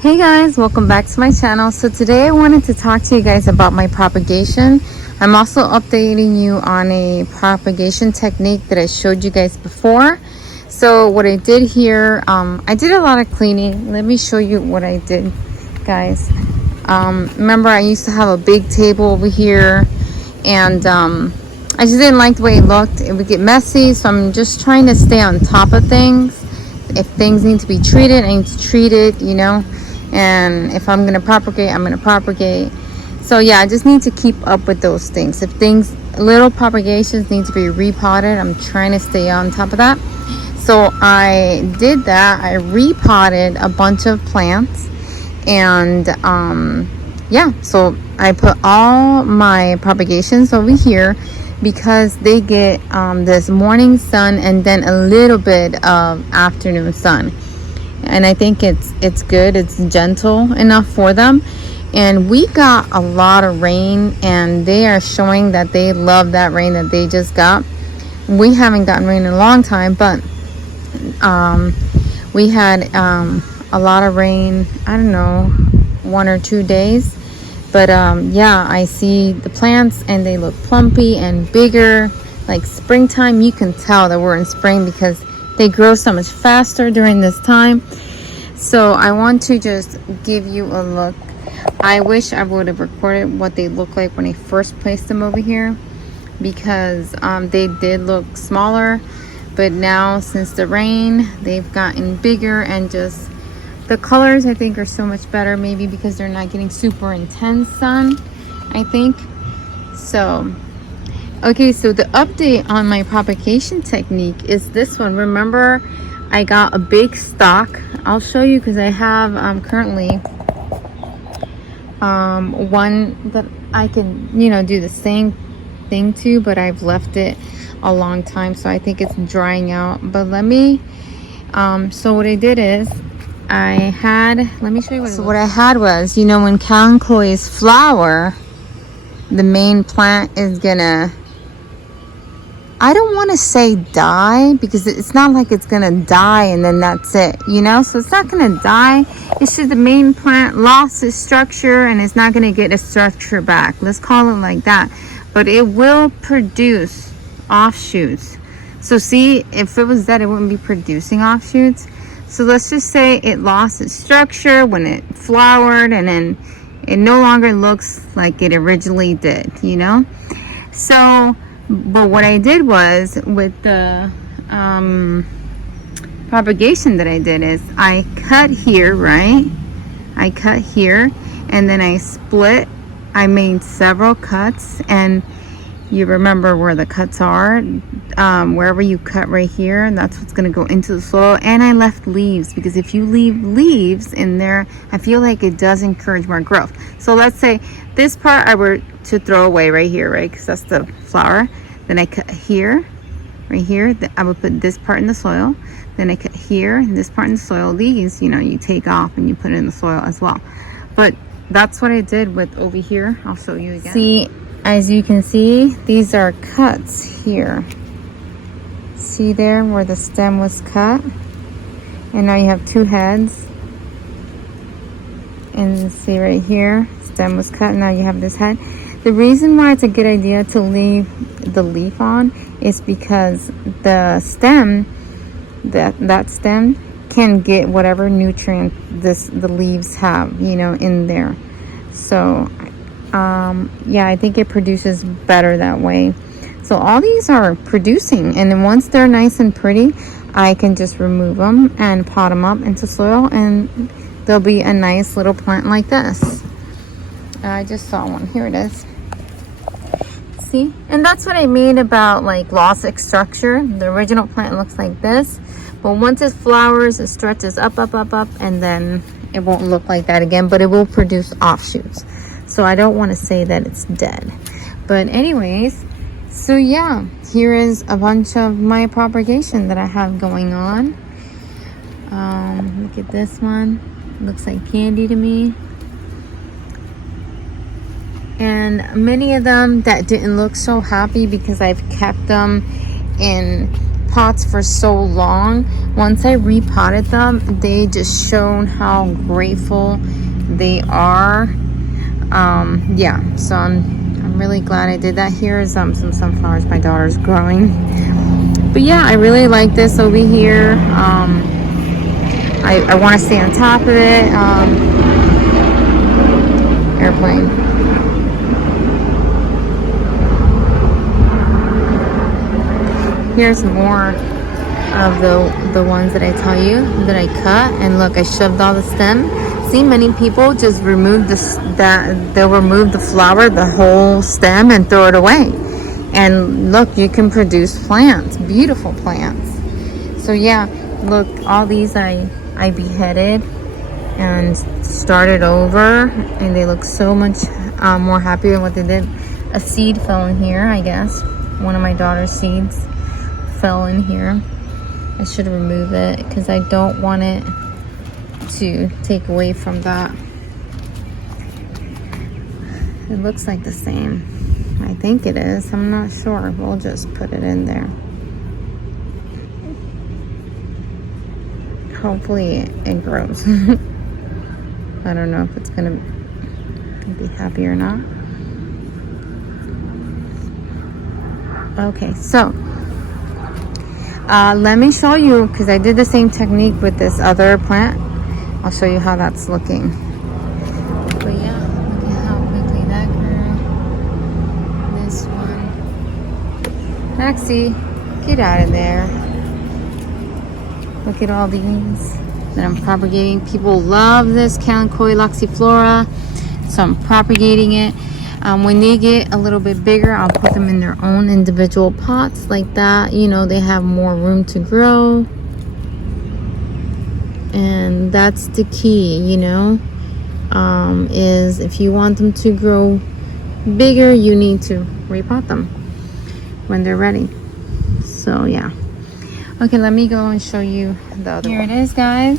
Hey guys, welcome back to my channel. So today I wanted to talk to you guys about my propagation. I'm also updating you on a propagation technique that I showed you guys before. So what I did here, I did a lot of cleaning. Let me show you what I did, guys. Remember, I used to have a big table over here, and I just didn't like the way it looked. It would get messy, so I'm just trying to stay on top of things. If things need to be treated, I need to treat it, you know. And if I'm gonna propagate, I'm gonna propagate. So yeah, I just need to keep up with those things. If little propagations need to be repotted, I'm trying to stay on top of that. So I did that. I repotted a bunch of plants, and yeah, so I put all my propagations over here because they get this morning sun and then a little bit of afternoon sun. And I think it's good. It's gentle enough for them. And we got a lot of rain, and they are showing that they love that rain that they just got. We haven't gotten rain in a long time, but we had a lot of rain, I don't know, 1 or 2 days. But yeah, I see the plants and they look plumpy and bigger. Like springtime, you can tell that we're in spring because they grow so much faster during this time. So I want to just give you a look. I wish I would have recorded what they look like when I first placed them over here, because they did look smaller, but now since the rain, they've gotten bigger, and just the colors I think are so much better, maybe because they're not getting super intense sun, I think. So okay, so the update on my propagation technique is this one. Remember, I got a big stock. I'll show you because I have currently one that I can, do the same thing to, but I've left it a long time, so I think it's drying out. But let me, so what I did is let me show you what I had was, when kalanchoe's flower, the main plant is gonna, I don't want to say die, because it's not like it's gonna die and then that's it, so it's not gonna die. It's just the main plant lost its structure and it's not gonna get its structure back, let's call it like that. But it will produce offshoots. So see, if it was dead, it wouldn't be producing offshoots. So let's just say it lost its structure when it flowered, and then it no longer looks like it originally did, So, but what I did was, with the propagation that I did, is I cut here, right? I cut here, and then I split. I made several cuts, and you remember where the cuts are. Wherever you cut right here, that's what's going to go into the soil. And I left leaves, because if you leave leaves in there, I feel like it does encourage more growth. So let's say this part I were to throw away right here, right? Because that's the flower. Then I cut here, right here. I would put this part in the soil. Then I cut here, and this part in the soil. These, you take off and you put it in the soil as well. But that's what I did with over here. I'll show you again. See, as you can see, these are cuts here. See there where the stem was cut? And now you have two heads. And see right here, stem was cut, and now you have this head. The reason why it's a good idea to leave the leaf on is because the stem, that stem can get whatever nutrient the leaves have, in there. So yeah, I think it produces better that way. So all these are producing, and then once they're nice and pretty, I can just remove them and pot them up into soil, and there'll be a nice little plant like this. I just saw one. Here it is. See? And that's what I mean about like lost its structure. The original plant looks like this, but once it flowers, it stretches up, and then it won't look like that again, but it will produce offshoots. So I don't want to say that it's dead. But anyways, so yeah, here is a bunch of my propagation that I have going on. Look at this one. Looks like candy to me. And many of them that didn't look so happy because I've kept them in pots for so long. Once I repotted them, they just shown how grateful they are. Yeah, so I'm really glad I did that. Here is some sunflowers my daughter's growing. But yeah, I really like this over here. I want to stay on top of it. Airplane. Here's more of the ones that I tell you that I cut. And look, I shoved all the stem. See, many people just remove they'll remove the flower, the whole stem, and throw it away. And look, you can produce plants, beautiful plants. So yeah, look, all these I beheaded and started over, and they look so much more happy than what they did. A seed fell in here, I guess. One of my daughter's seeds fell in here. I should remove it because I don't want it to take away from that. It looks like the same. I think it is. I'm not sure. We'll just put it in there. Hopefully it grows. I don't know if it's gonna be happy or not. Okay, so let me show you, because I did the same technique with this other plant. I'll show you how that's looking. But yeah, look at how quickly that grew. This one. Maxie, get out of there. Look at all these that I'm propagating. People love this Kalanchoe loxiflora, so I'm propagating it. When they get a little bit bigger, I'll put them in their own individual pots like that. You know, they have more room to grow. And that's the key, you know, is if you want them to grow bigger, you need to repot them when they're ready. So yeah. Okay, let me go and show you the other one. Here it is, guys.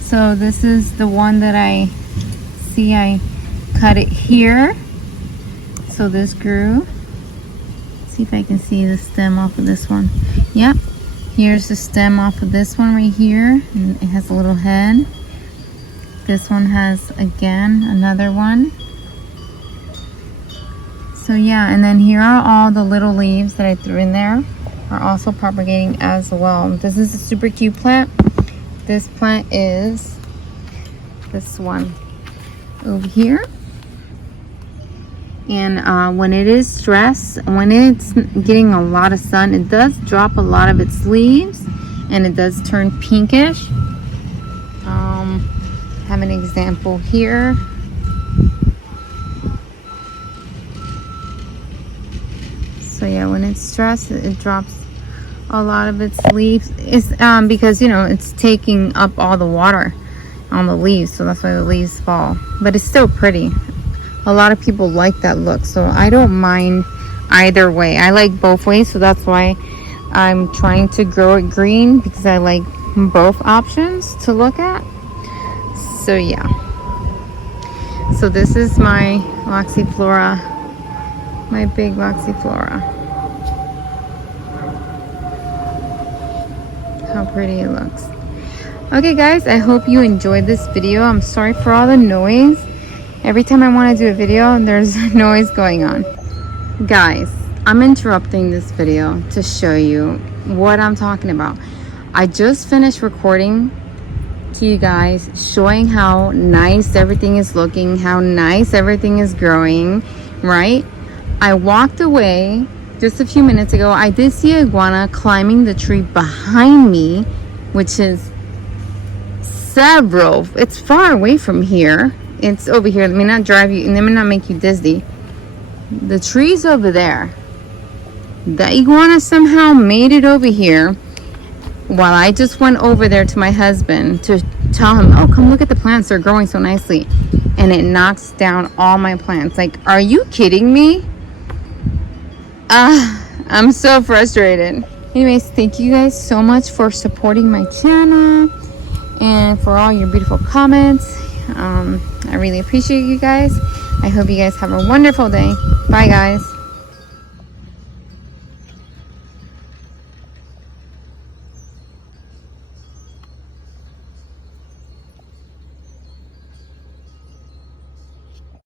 So this is the one that I cut it here. So this grew. See if I can see the stem off of this one. Yep. Here's the stem off of this one right here. And it has a little head. This one has, again, another one. So yeah, and then here are all the little leaves that I threw in there. Are also propagating as well. This is a super cute plant. This plant is this one over here. And when it is stressed, when it's getting a lot of sun, it does drop a lot of its leaves and it does turn pinkish. Have an example here. So yeah, when it's stressed, it drops a lot of its leaves. It's because, you know, it's taking up all the water on the leaves, so that's why the leaves fall. But it's still pretty. A lot of people like that look, so I don't mind either way. I like both ways, so that's why I'm trying to grow it green, because I like both options to look at. So yeah. So this is my loxiflora, my big loxiflora. How pretty it looks. Okay guys, I hope you enjoyed this video. I'm sorry for all the noise. Every time I want to do a video, there's noise going on. Guys, I'm interrupting this video to show you what I'm talking about. I just finished recording to you guys, showing how nice everything is looking, how nice everything is growing, right? I walked away just a few minutes ago. I did see an iguana climbing the tree behind me, which is it's far away from here. It's over here. Let me not drive you, and let me not make you dizzy. The tree's over there. The iguana somehow made it over here while I just went over there to my husband to tell him, oh, come look at the plants. They're growing so nicely. And it knocks down all my plants. Like, are you kidding me? I'm so frustrated. Anyways, thank you guys so much for supporting my channel and for all your beautiful comments. I really appreciate you guys. I hope you guys have a wonderful day. Bye guys.